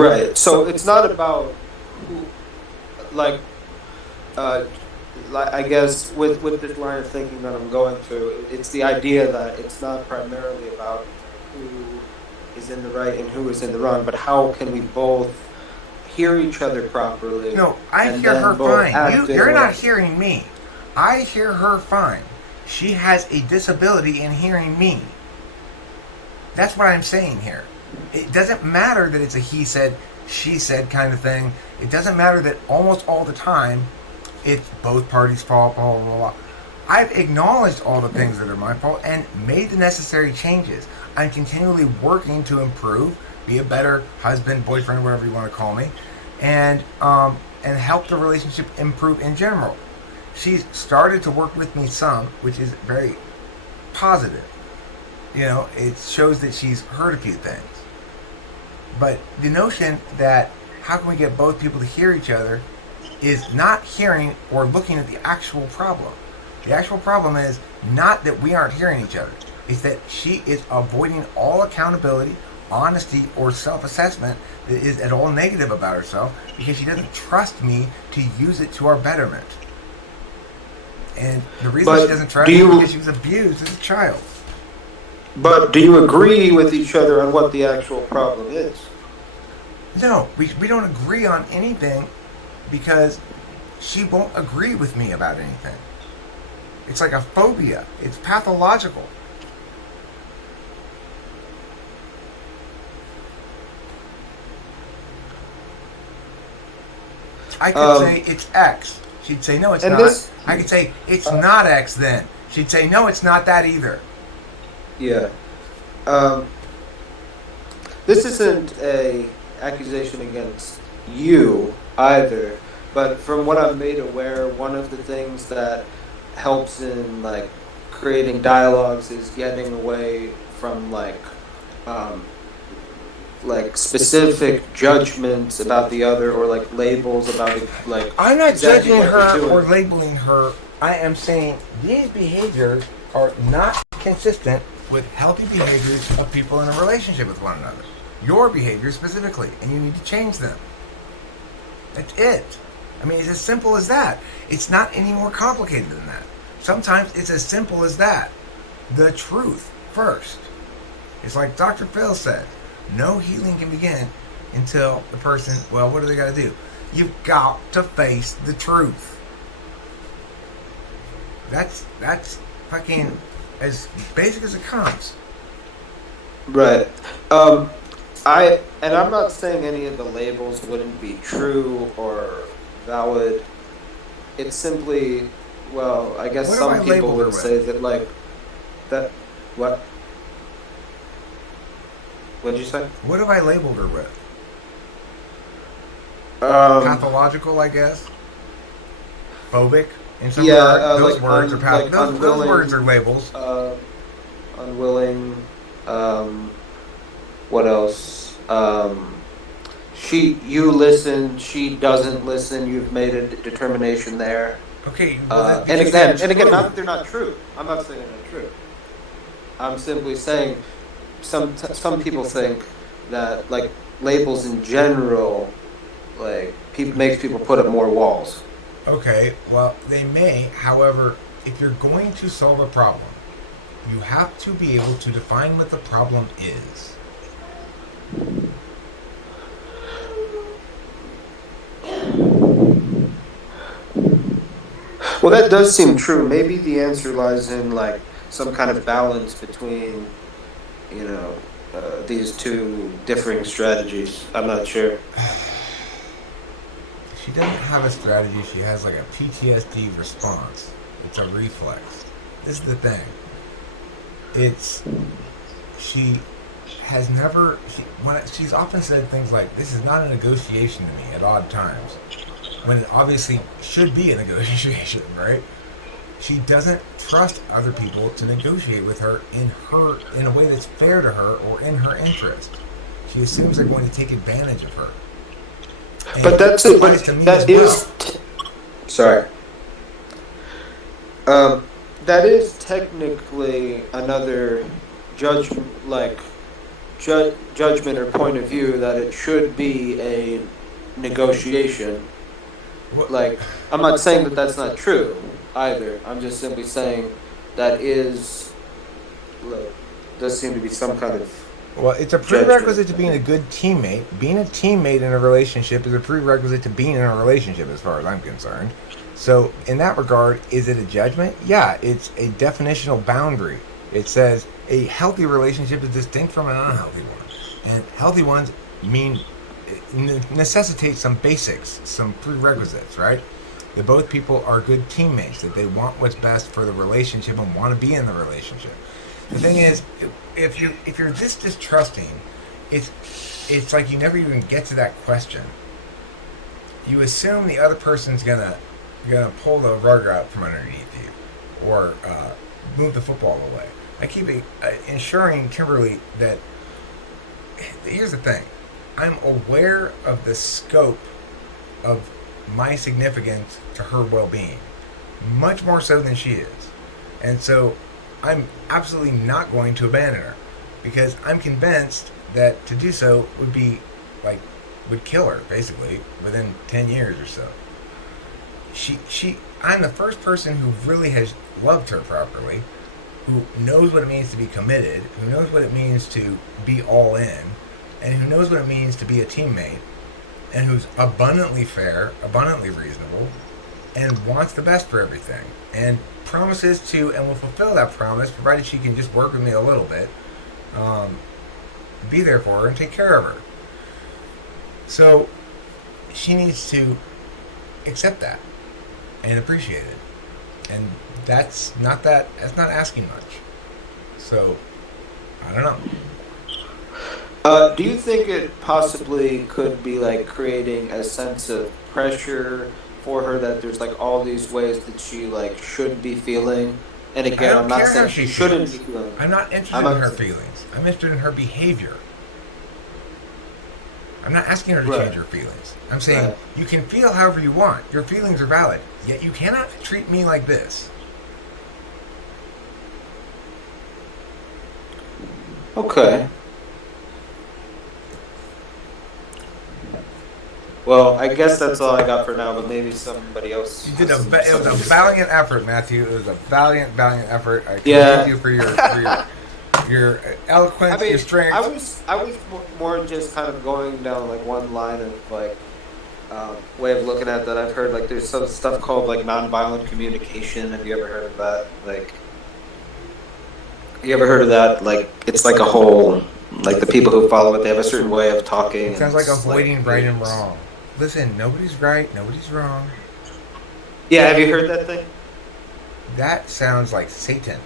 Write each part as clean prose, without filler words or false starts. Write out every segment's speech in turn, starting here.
Right. So it's not about who, like, uh, I guess with this line of thinking that I'm going through, it's the idea that it's not primarily about who is in the right and who is in the wrong, but how can we both hear each other properly No, I and hear her then both fine. act in a You're not way. hearing me. I hear her fine. She has a disability in hearing me. That's what I'm saying here. It doesn't matter that it's a he said, she said kind of thing. It doesn't matter that almost all the time it's both parties' fault, blah, blah, blah, blah. I've acknowledged all the things that are my fault and made the necessary changes. I'm continually working to improve, be a better husband, boyfriend, whatever you want to call me, and help the relationship improve in general. She's started to work with me some, which is very positive. You know, it shows that she's heard a few things. But the notion that how can we get both people to hear each other is not hearing or looking at the actual problem. The actual problem is not that we aren't hearing each other. It's that she is avoiding all accountability, honesty, or self-assessment that is at all negative about herself because she doesn't trust me to use it to our betterment. And the reason she But doesn't trust do me is you because she was abused as a child. but do you agree with each other on what the actual problem is? No, we don't agree on anything because she won't agree with me about anything. It's like a phobia. It's pathological. I could say it's X. She'd say, no, it's And not. this, I could say, it's uh, not X then. She'd say, no, it's not that either. yeah. Um, this isn't a accusation against you either, but from what I'm made aware, one of the things that helps in like creating dialogues is getting away from um, like specific judgments about the other or like labels about like I'm not exactly judging what they're her or doing. labeling her. I am saying these behaviors are not consistent with healthy behaviors of people in a relationship with one another. Your behavior specifically, and you need to change them. That's it. I mean, it's as simple as that. It's not any more complicated than that. Sometimes it's as simple as that. The truth first. It's like Dr. Phil said, no healing can begin until the person, well, what do they got to do? You've got to face the truth. That's fucking as basic as it comes. Right. I'm not saying any of the labels wouldn't be true or valid. It's simply, well, I guess What have I some people labeled her would with? say that like that. What? What'd you say? What have I labeled her with? Um, Pathological, I guess. Phobic. In some yeah, regard, those words are like those words are unwilling, labels. uh, unwilling. What else? You listen, she doesn't listen. You've made a determination there. Okay, well, but you said And again, not true. that they're not true. I'm not saying they're not true. I'm simply saying some people think that like labels in general like makes people put up more walls. Okay, well, they may. However, if you're going to solve a problem, you have to be able to define what the problem is. Well, that does seem true. Maybe the answer lies in like some kind of balance between, these two differing strategies. I'm not sure. She doesn't have a strategy, she has like a PTSD response. It's a reflex. This is the thing. It's she has never she's often said things like this is not a negotiation to me at odd times when it obviously should be a negotiation, right? She doesn't trust other people to negotiate with her in a way that's fair to her or in her interest. She assumes they're going to take advantage of her, and But it that's it. applies But to me as that well. is sorry. That is technically another judgment, like judgment or point of view that it should be a negotiation. What? Like, I'm not saying that that's not true either. I'm just simply saying that is like does seem to be some kind of Well, it's a judgment. prerequisite to being a good teammate. Being a teammate in a relationship is a prerequisite to being in a relationship, as far as I'm concerned. So, in that regard, is it a judgment? Yeah, it's a definitional boundary. It says a healthy relationship is distinct from an unhealthy one, and healthy ones mean necessitate some basics, some prerequisites, right? That both people are good teammates, that they want what's best for the relationship and want to be in the relationship. The thing is, if you're this distrusting, it's it's like you never even get to that question. You assume the other person's gonna pull the rug out from underneath you, or move the football away. I keep ensuring Kimberly that here's the thing. I'm aware of the scope of my significance to her well-being, much more so than she is, and so I'm absolutely not going to abandon her because I'm convinced that to do so would be like would kill her basically within 10 years or so. She I'm the first person who really has loved her properly, who knows what it means to be committed, who knows what it means to be all in, and who knows what it means to be a teammate, and who's abundantly fair, abundantly reasonable, and wants the best for everything, and promises to and will fulfill that promise provided she can just work with me a little bit, um, be there for her and take care of her. So she needs to accept that and appreciate it, and that's not asking much. So I don't know. Do you think it possibly could be like creating a sense of pressure for her that there's like all these ways that she like should be feeling? And I again, I'm don't not care how saying she she shouldn't be feels. feeling. I'm not I'm interested in not her feelings. I'm interested in her behavior. I'm not asking her to change right, her feelings. I'm saying right. you can feel however you want. Your feelings are valid. Yet you cannot treat me like this. Okay. Well, I guess that's all I got for now, but maybe somebody else You did has it was something a to say. valiant effort, Matthew. It was a valiant effort. I commend Yeah. you for your I eloquence, your mean, strength. I was more just kind of going down like one line of like way of looking at that. I've heard like there's some stuff called like nonviolent communication. Have you ever heard of that? Like, you ever heard of that? Like, it's like a whole like the people who follow it, they have a certain way of talking, It and sounds like it's like avoiding right and wrong. Listen, nobody's right, nobody's wrong. yeah. Have you heard that thing? That sounds like Satan.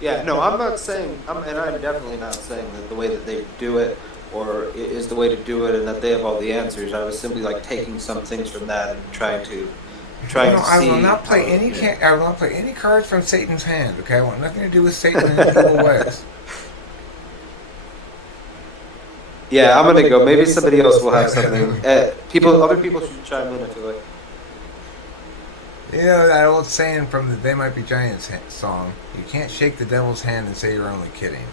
Yeah, no, I'm not saying, and I'm definitely not saying that the way that they do it or is the way to do it, and that they have all the answers. I was simply like taking some things from that and No, trying no, to I will see not play how. any. Yeah. I will not play any cards from Satan's hand. Okay, I want nothing to do with Satan and his evil ways. Yeah, I'm gonna go. Maybe somebody else will have something. Other people should chime in if you like. You know that old saying from the "They Might Be Giants" song: "You can't shake the devil's hand and say you're only kidding."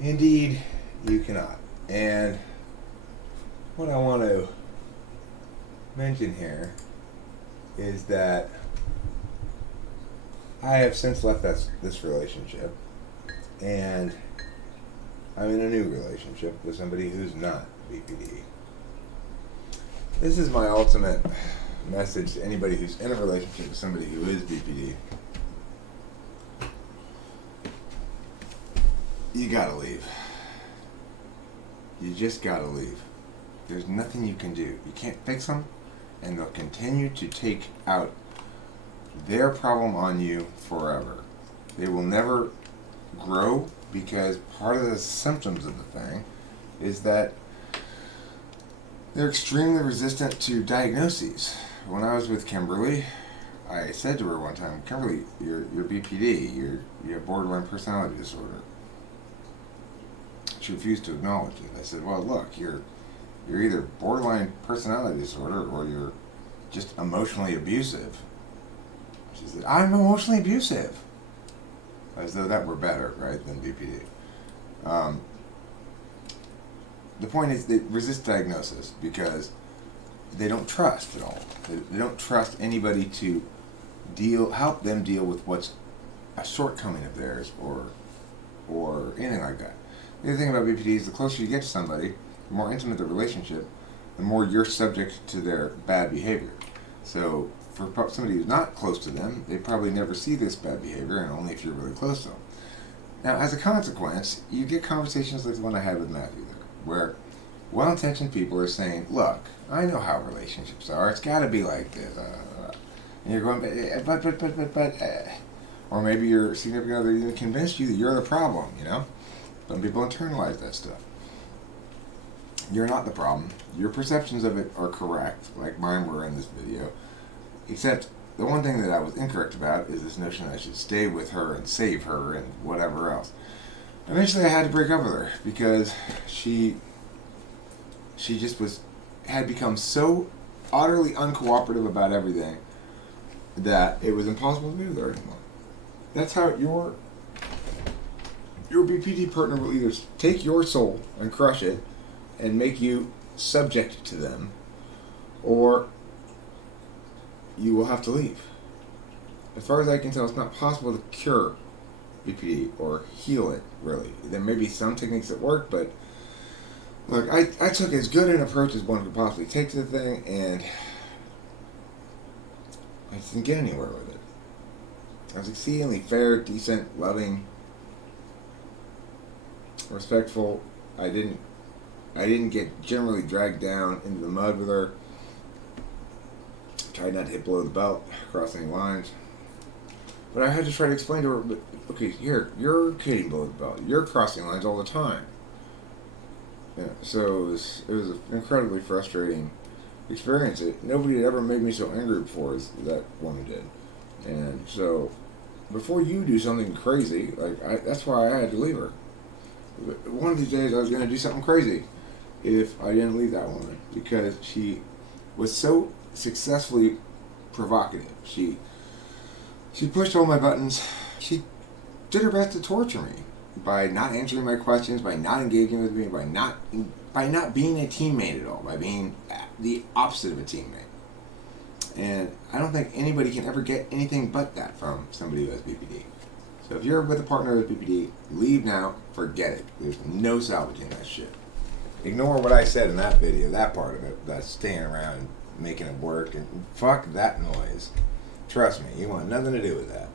Indeed, you cannot. And what I want to mention here is that I have since left this relationship, and I'm in a new relationship with somebody who's not BPD. This is my ultimate message to anybody who's in a relationship with somebody who is BPD. You gotta leave. You just gotta leave. There's nothing you can do. You can't fix them, and they'll continue to take out their problem on you forever. They will never grow because part of the symptoms of the thing is that they're extremely resistant to diagnoses. When I was with Kimberly, I said to her one time, "Kimberly, you're BPD. You have borderline personality disorder." She refused to acknowledge it. I said, "Well, look, you're either borderline personality disorder or you're just emotionally abusive. She said, I'm emotionally abusive. As though that were better, right, than BPD. The point is they resist diagnosis because they don't trust at all. They don't trust anybody to help them deal with what's a shortcoming of theirs or anything like that. The other thing about BPD is the closer you get to somebody, the more intimate the relationship, the more you're subject to their bad behavior. So for somebody who's not close to them, they probably never see this bad behavior, and only if you're really close to them. Now, as a consequence, you get conversations like the one I had with Matthew there, where well-intentioned people are saying, look, I know how relationships are. It's got to be like this. And you're going, but. Or maybe your significant other even convinced you that you're the problem, you know? Some people internalize that stuff. You're not the problem. Your perceptions of it are correct, like mine were in this video. Except the one thing that I was incorrect about is this notion that I should stay with her and save her and whatever else. Eventually I had to break up with her because she just had become so utterly uncooperative about everything that it was impossible to be with her anymore. That's how your BPD partner will either take your soul and crush it and make you subject to them, or you will have to leave. As far as I can tell, it's not possible to cure BPD or heal it, really. There may be some techniques that work, but look, I took as good an approach as one could possibly take to the thing, and I just didn't get anywhere with it. I was exceedingly fair, decent, loving, respectful. I didn't get generally dragged down into the mud with her. Tried not to hit below the belt, crossing lines. But I had to try to explain to her, but okay, here, you're hitting below the belt. You're crossing lines all the time. Yeah, so it was an incredibly frustrating experience. Nobody had ever made me so angry before as that woman did. And so, before you do something crazy, that's why I had to leave her. One of these days I was going to do something crazy if I didn't leave that woman, because she was so successfully provocative. She pushed all my buttons. She did her best to torture me by not answering my questions, by not engaging with me, by not being a teammate at all, by being the opposite of a teammate. And I don't think anybody can ever get anything but that from somebody who has BPD. So if you're with a partner with BPD, leave now, forget it. There's no salvaging that shit. Ignore what I said in that video, that part of it, that's staying around and making it work, and fuck that noise. Trust me, you want nothing to do with that.